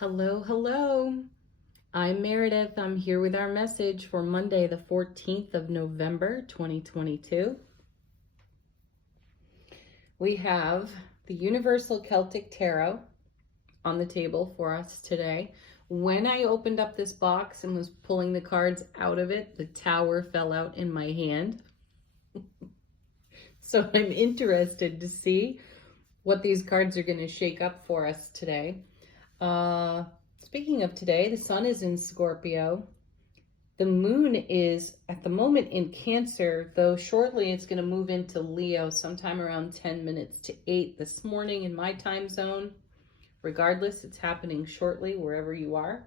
Hello, hello. I'm Meredith. I'm here with our message for Monday, the 14th of November, 2022. We have the Universal Celtic Tarot on the table for us today. When I opened up this box and was pulling the cards out of it, the tower fell out in my hand. So I'm interested to see what these cards are going to shake up for us today. Speaking of today, the sun is in Scorpio. The moon is at the moment in Cancer, though shortly it's going to move into Leo sometime around 10 minutes to 8 this morning in my time zone. Regardless, it's happening shortly wherever you are.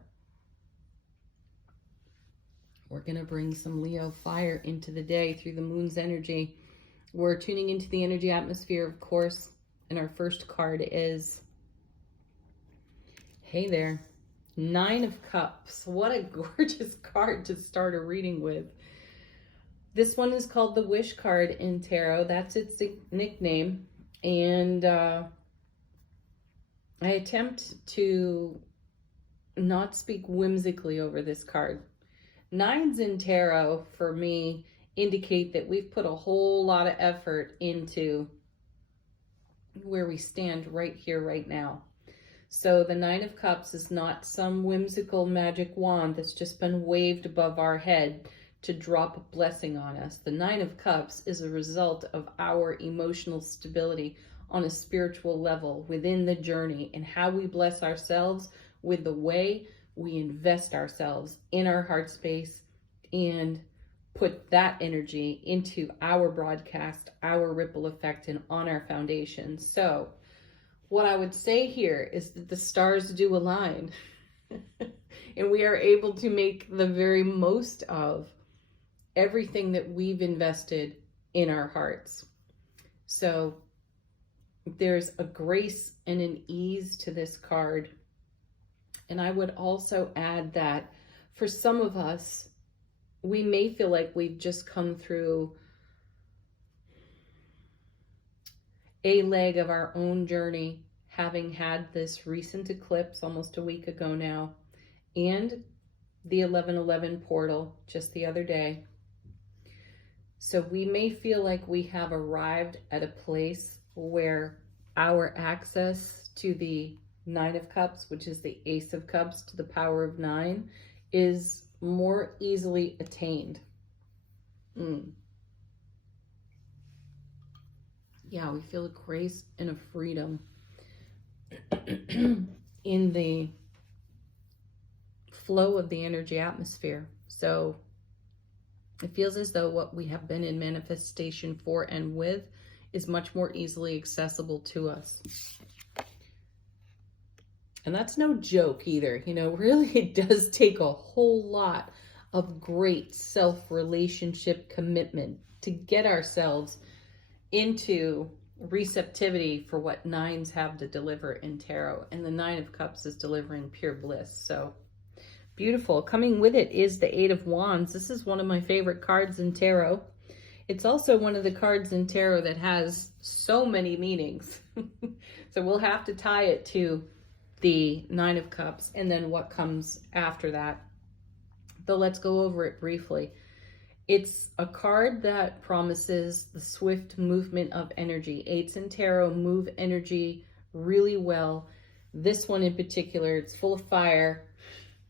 We're going to bring some Leo fire into the day through the moon's energy. We're tuning into the energy atmosphere, of course, and our first card is, hey there, Nine of Cups. What a gorgeous card to start a reading with. This one is called the Wish card in tarot. That's its nickname. And I attempt to not speak whimsically over this card. Nines in tarot, for me, indicate that we've put a whole lot of effort into where we stand right here, right now. So the Nine of Cups is not some whimsical magic wand that's just been waved above our head to drop a blessing on us. The Nine of Cups is a result of our emotional stability on a spiritual level within the journey, and how we bless ourselves with the way we invest ourselves in our heart space and put that energy into our broadcast, our ripple effect, and on our foundation. So what I would say here is that the stars do align and we are able to make the very most of everything that we've invested in our hearts. So there's a grace and an ease to this card. And I would also add that for some of us, we may feel like we've just come through a leg of our own journey, having had this recent eclipse almost a week ago now, and the 11/11 portal just the other day. So we may feel like we have arrived at a place where our access to the Nine of Cups, which is the Ace of Cups to the power of 9, is more easily attained. Yeah, we feel a grace and a freedom in the flow of the energy atmosphere. So it feels as though what we have been in manifestation for and with is much more easily accessible to us. And that's no joke either. You know, really it does take a whole lot of great self-relationship commitment to get ourselves into receptivity for what nines have to deliver in tarot. And the Nine of Cups is delivering pure bliss. So beautiful. Coming with it is the Eight of Wands. This is one of my favorite cards in tarot. It's also one of the cards in tarot that has so many meanings. So we'll have to tie it to the Nine of Cups and then what comes after that. Though let's go over it briefly. It's a card that promises the swift movement of energy. Eights in tarot move energy really well. This one in particular, it's full of fire,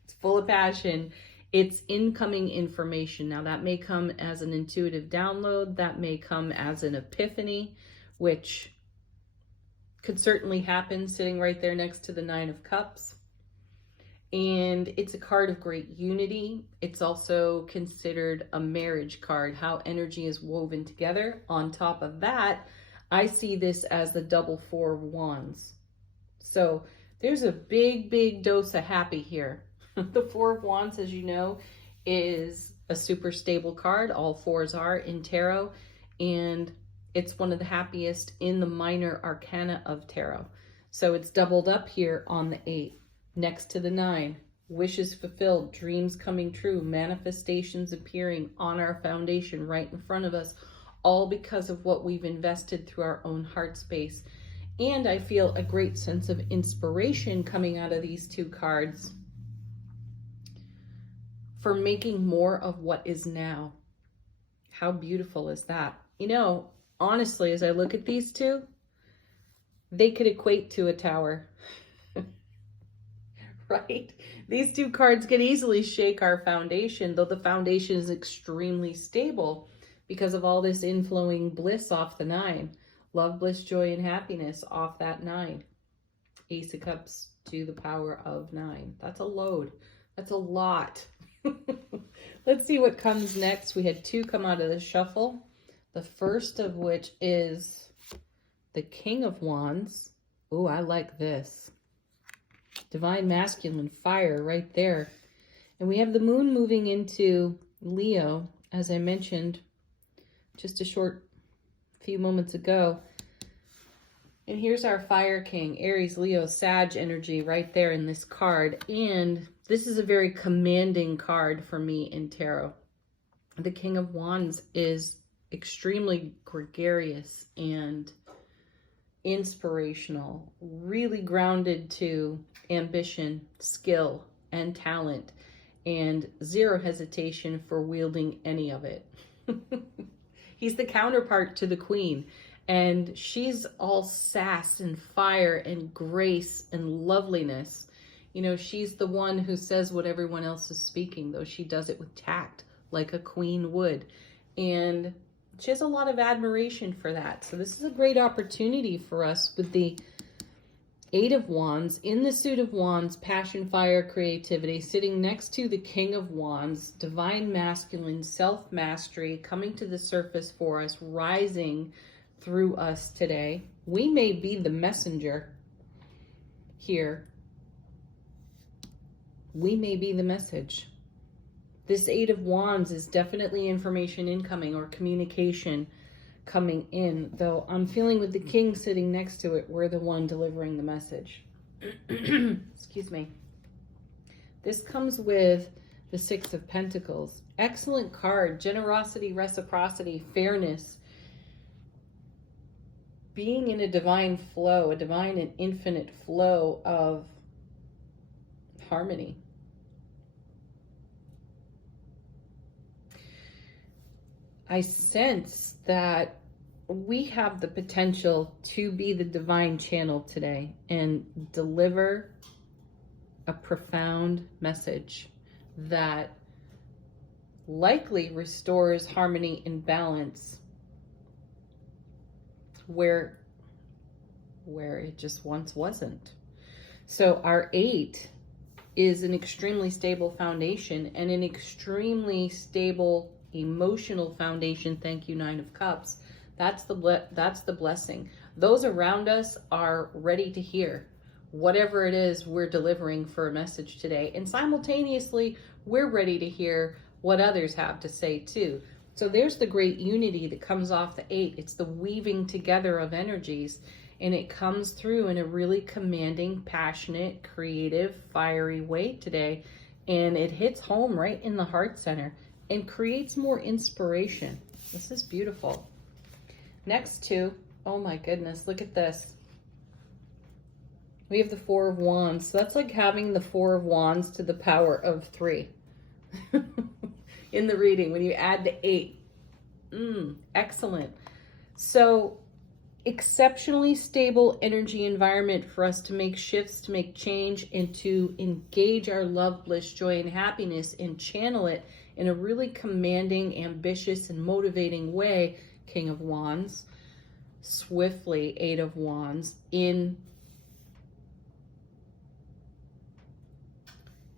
it's full of passion, it's incoming information. Now that may come as an intuitive download, that may come as an epiphany, which could certainly happen sitting right there next to the Nine of Cups. And it's a card of great unity. It's also considered a marriage card, how energy is woven together. On top of that, I see this as the double Four of Wands. So there's a big dose of happy here. The Four of Wands, as you know, is a super stable card. All fours are in tarot. And it's one of the happiest in the minor arcana of tarot. So it's doubled up here on the 8. Next to the 9, wishes fulfilled, dreams coming true, manifestations appearing on our foundation right in front of us, all because of what we've invested through our own heart space. And I feel a great sense of inspiration coming out of these two cards for making more of what is now. How beautiful is that? You know, honestly, as I look at these two, they could equate to a tower. Right? These two cards can easily shake our foundation, though the foundation is extremely stable because of all this inflowing bliss off the 9. Love, bliss, joy, and happiness off that 9. Ace of Cups to the power of 9. That's a load. That's a lot. Let's see what comes next. We had 2 come out of the shuffle. The first of which is the King of Wands. Oh, I like this. Divine masculine fire right there. And we have the moon moving into Leo, as I mentioned just a short few moments ago. And here's our fire king, Aries, Leo, Sag energy right there in this card. And this is a very commanding card for me in tarot. The King of Wands is extremely gregarious and inspirational, really grounded to ambition, skill, and talent, and zero hesitation for wielding any of it. He's the counterpart to the Queen, and she's all sass and fire and grace and loveliness. You know, she's the one who says what everyone else is speaking, though she does it with tact, like a queen would. And she has a lot of admiration for that. So this is a great opportunity for us with the 8 of Wands in the suit of Wands, passion, fire, creativity, sitting next to the King of Wands, divine masculine, self-mastery coming to the surface for us, rising through us today. We may be the messenger here. We may be the message. This 8 of Wands is definitely information incoming or communication coming in, though I'm feeling with the King sitting next to it, we're the one delivering the message. Excuse me. This comes with the 6 of Pentacles. Excellent card. Generosity, reciprocity, fairness. Being in a divine flow, a divine and infinite flow of harmony. I sense that we have the potential to be the divine channel today and deliver a profound message that likely restores harmony and balance where it just once wasn't. So our 8 is an extremely stable foundation and an extremely stable emotional foundation. Thank you, 9 of Cups. That's the blessing. Those around us are ready to hear whatever it is we're delivering for a message today. And simultaneously, we're ready to hear what others have to say too. So there's the great unity that comes off the 8. It's the weaving together of energies, and it comes through in a really commanding, passionate, creative, fiery way today. And it hits home right in the heart center and creates more inspiration. This is beautiful. Next to, oh my goodness, look at this. We have the 4 of Wands. So that's like having the 4 of Wands to the power of 3 in the reading when you add the 8. Excellent. So exceptionally stable energy environment for us to make shifts, to make change, and to engage our love, bliss, joy, and happiness and channel it in a really commanding, ambitious, and motivating way. King of Wands, swiftly 8 of Wands in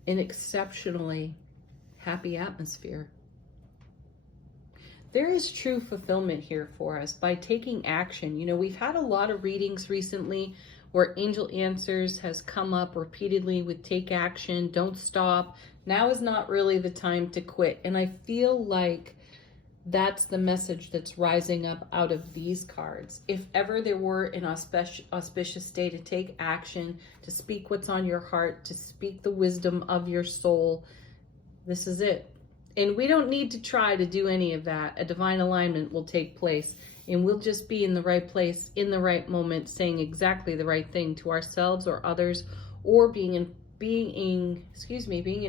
an exceptionally happy atmosphere. There is true fulfillment here for us by taking action. You know, we've had a lot of readings recently where Angel Answers has come up repeatedly with take action, don't stop. Now is not really the time to quit. And I feel like that's the message that's rising up out of these cards. If ever there were an auspicious day to take action, to speak what's on your heart, to speak the wisdom of your soul, this is it. And we don't need to try to do any of that. A divine alignment will take place, and we'll just be in the right place, in the right moment, saying exactly the right thing to ourselves or others, or being in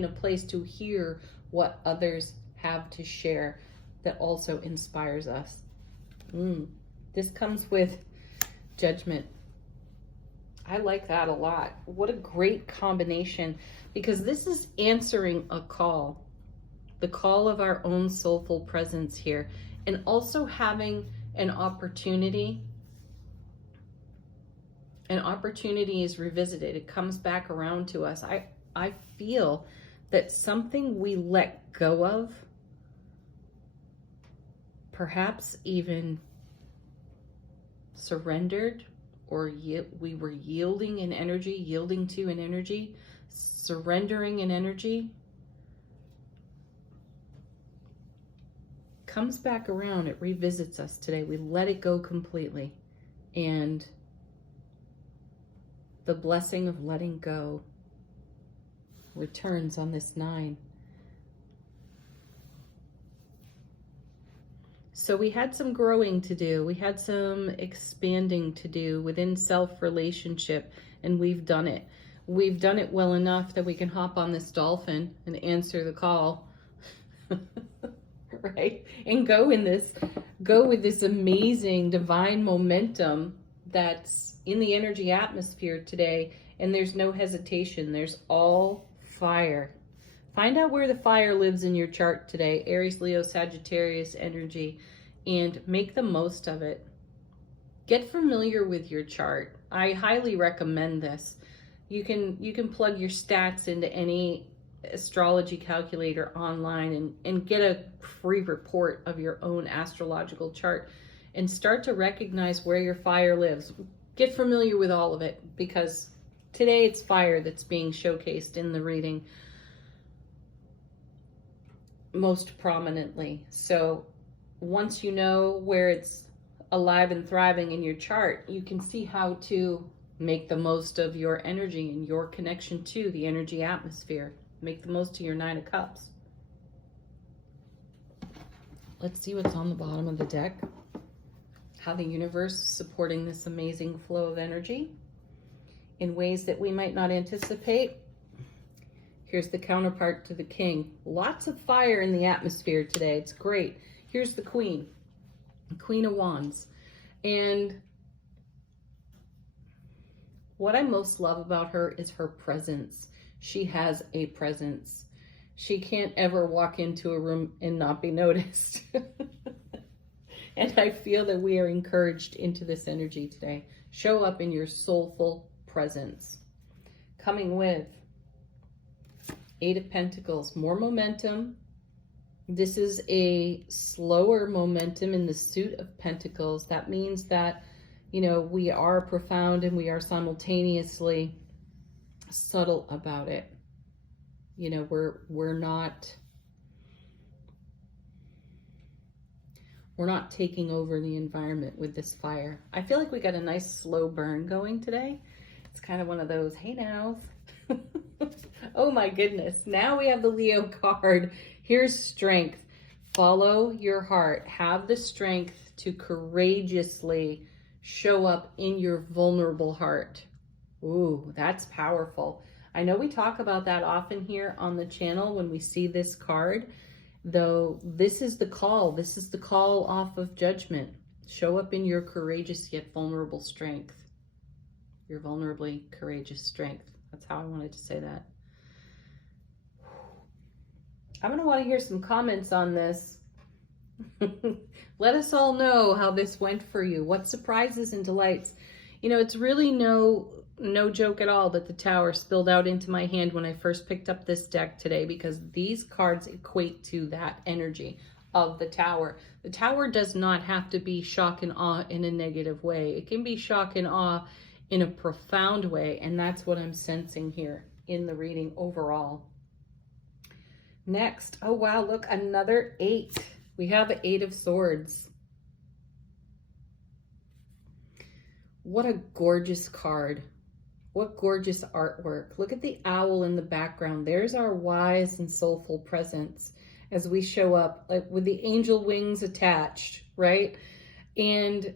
a place to hear what others have to share that also inspires us. This comes with Judgment. I like that a lot. What a great combination, because this is answering a call, the call of our own soulful presence here, and also having an opportunity. An opportunity is revisited. It comes back around to us. I feel that something we let go of, perhaps even surrendered, or we were yielding in energy, yielding to an energy, surrendering an energy, comes back around. It revisits us today. We let it go completely. And the blessing of letting go returns on this 9. So we had some growing to do. We had some expanding to do within self-relationship, and we've done it. We've done it well enough that we can hop on this dolphin and answer the call, right? And go with this amazing divine momentum that's in the energy atmosphere today. And there's no hesitation. There's all fire. Find out where the fire lives in your chart today, Aries, Leo, Sagittarius energy, and make the most of it. Get familiar with your chart. I highly recommend this. You can plug your stats into any astrology calculator online and get a free report of your own astrological chart and start to recognize where your fire lives. Get familiar with all of it, because today it's fire that's being showcased in the reading most prominently. So once you know where it's alive and thriving in your chart, you can see how to make the most of your energy and your connection to the energy atmosphere. Make the most of your 9 of Cups. Let's see what's on the bottom of the deck. How the universe is supporting this amazing flow of energy in ways that we might not anticipate. Here's the counterpart to the King. Lots of fire in the atmosphere today. It's great. Here's the Queen. The Queen of Wands. And what I most love about her is her presence. She has a presence. She can't ever walk into a room and not be noticed. And I feel that we are encouraged into this energy today. Show up in your soulful presence. Coming with 8 of Pentacles, more momentum. This is a slower momentum in the suit of Pentacles. That means that, you know, we are profound and we are simultaneously subtle about it. You know, we're not taking over the environment with this fire. I feel like we got a nice slow burn going today. It's kind of one of those, hey now. Oh my goodness. Now we have the Leo card. Here's strength. Follow your heart. Have the strength to courageously show up in your vulnerable heart. Ooh, that's powerful. I know we talk about that often here on the channel when we see this card, though this is the call. This is the call off of Judgment. Show up in your courageous yet vulnerable strength. Your vulnerably courageous strength. That's how I wanted to say that. I'm going to want to hear some comments on this. Let us all know how this went for you. What surprises and delights. You know, it's really no joke at all that the Tower spilled out into my hand when I first picked up this deck today, because these cards equate to that energy of the Tower. The Tower does not have to be shock and awe in a negative way. It can be shock and awe in a profound way, and that's what I'm sensing here in the reading overall. Next, oh wow, look, another 8. We have 8 of Swords. What a gorgeous card. What gorgeous artwork. Look at the owl in the background. There's our wise and soulful presence. as we show up, like with the angel wings attached, right? And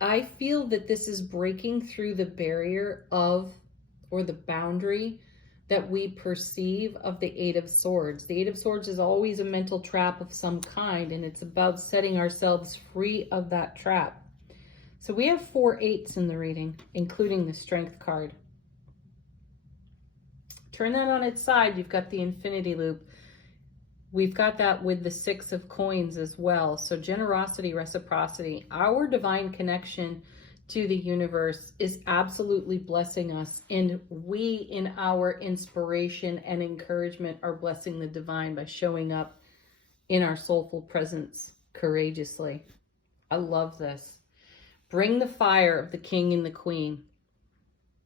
I feel that this is breaking through the barrier of, or the boundary that we perceive of the Eight of Swords. The Eight of Swords is always a mental trap of some kind, and it's about setting ourselves free of that trap. So we have 4 8s in the reading, including the Strength card. Turn that on its side, you've got the Infinity Loop. We've got that with the 6 of Coins as well. So generosity, reciprocity, our divine connection to the universe is absolutely blessing us. And we, in our inspiration and encouragement, are blessing the divine by showing up in our soulful presence courageously. I love this. Bring the fire of the King and the Queen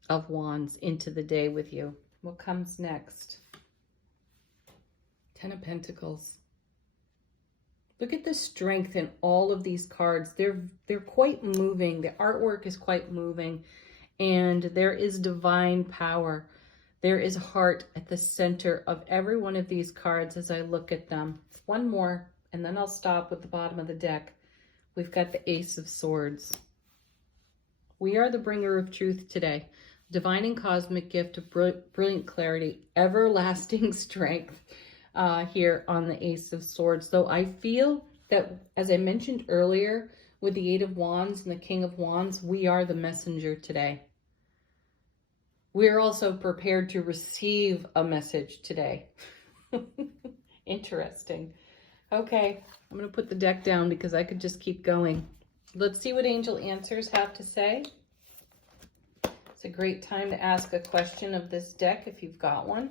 of Wands into the day with you. What comes next? 10 of Pentacles. Look at the strength in all of these cards. They're quite moving. The artwork is quite moving, and there is divine power. There is heart at the center of every one of these cards as I look at them. One more, and then I'll stop with the bottom of the deck. We've got the Ace of Swords. We are the bringer of truth today. Divine and cosmic gift of brilliant clarity, everlasting strength. Here on the Ace of Swords, though I feel that, as I mentioned earlier, with the Eight of Wands and the King of Wands, we are the messenger today. We are also prepared to receive a message today. Interesting. Okay, I'm going to put the deck down because I could just keep going. Let's see what Angel Answers have to say. It's a great time to ask a question of this deck if you've got one.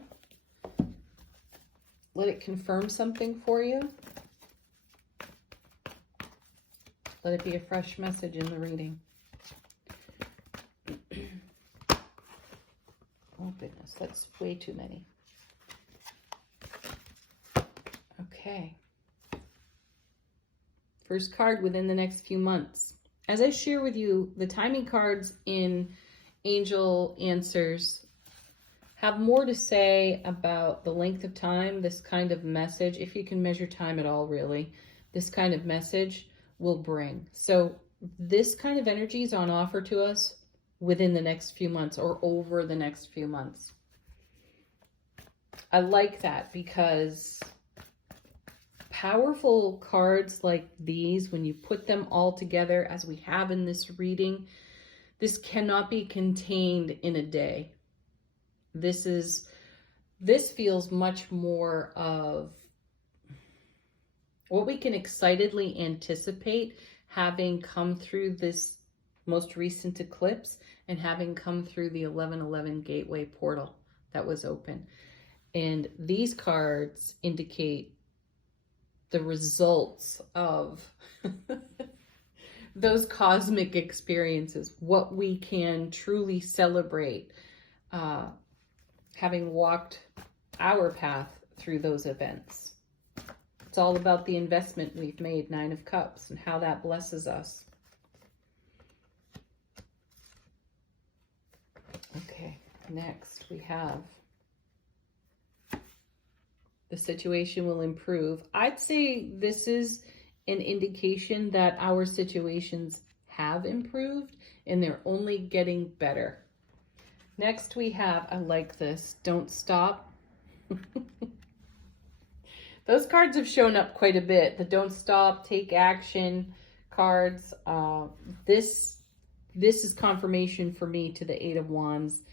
Let it confirm something for you. Let it be a fresh message in the reading. Oh goodness, that's way too many. Okay. First card, within the next few months. As I share with you, the timing cards in Angel Answers have more to say about the length of time this kind of message, if you can measure time at all really, this kind of message will bring. So this kind of energy is on offer to us within the next few months or over the next few months. I like that because powerful cards like these, when you put them all together as we have in this reading, this cannot be contained in a day. This feels much more of what we can excitedly anticipate, having come through this most recent eclipse and having come through the 1111 gateway portal that was open. And these cards indicate the results of those cosmic experiences, what we can truly celebrate, having walked our path through those events. It's all about the investment we've made, 9 of Cups, and how that blesses us. Okay, next we have the situation will improve. I'd say this is an indication that our situations have improved and they're only getting better. Next we have, I like this, Don't Stop. Those cards have shown up quite a bit. The Don't Stop, Take Action cards. This is confirmation for me to the Eight of Wands,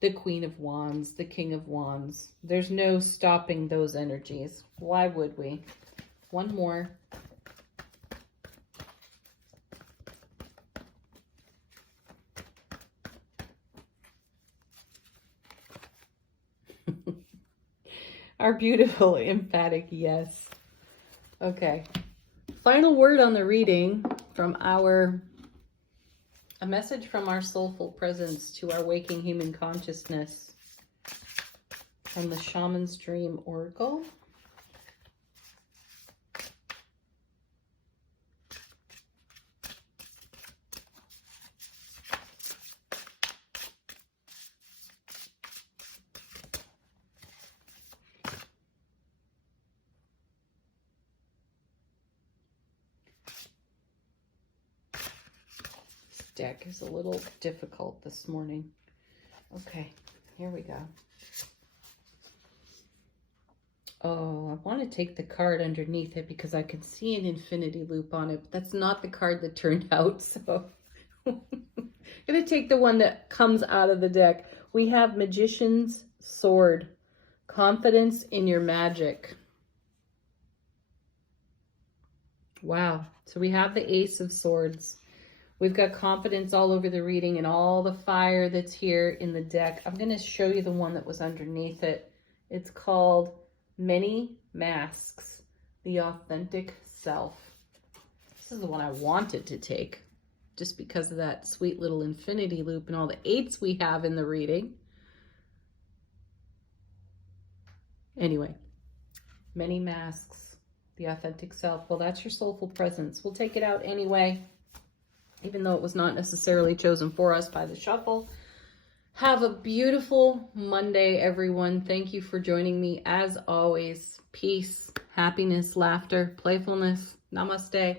the Queen of Wands, the King of Wands. There's no stopping those energies. Why would we? One more. Our beautiful emphatic yes. Okay. Final word on the reading from a message from our soulful presence to our waking human consciousness from the Shaman's Dream Oracle. deck is a little difficult this morning. Okay, here we go. Oh, I want to take the card underneath it because I can see an infinity loop on it, but that's not the card that turned out, so I'm going to take the one that comes out of the deck. We have Magician's Sword, confidence in your magic. Wow, so we have the Ace of Swords. We've got confidence all over the reading and all the fire that's here in the deck. I'm going to show you the one that was underneath it. It's called Many Masks, the Authentic Self. This is the one I wanted to take just because of that sweet little infinity loop and all the 8s we have in the reading. Anyway, Many Masks, the Authentic Self. Well, that's your soulful presence. We'll take it out anyway, even though it was not necessarily chosen for us by the shuffle. Have a beautiful Monday, everyone. Thank you for joining me. As always, peace, happiness, laughter, playfulness. Namaste.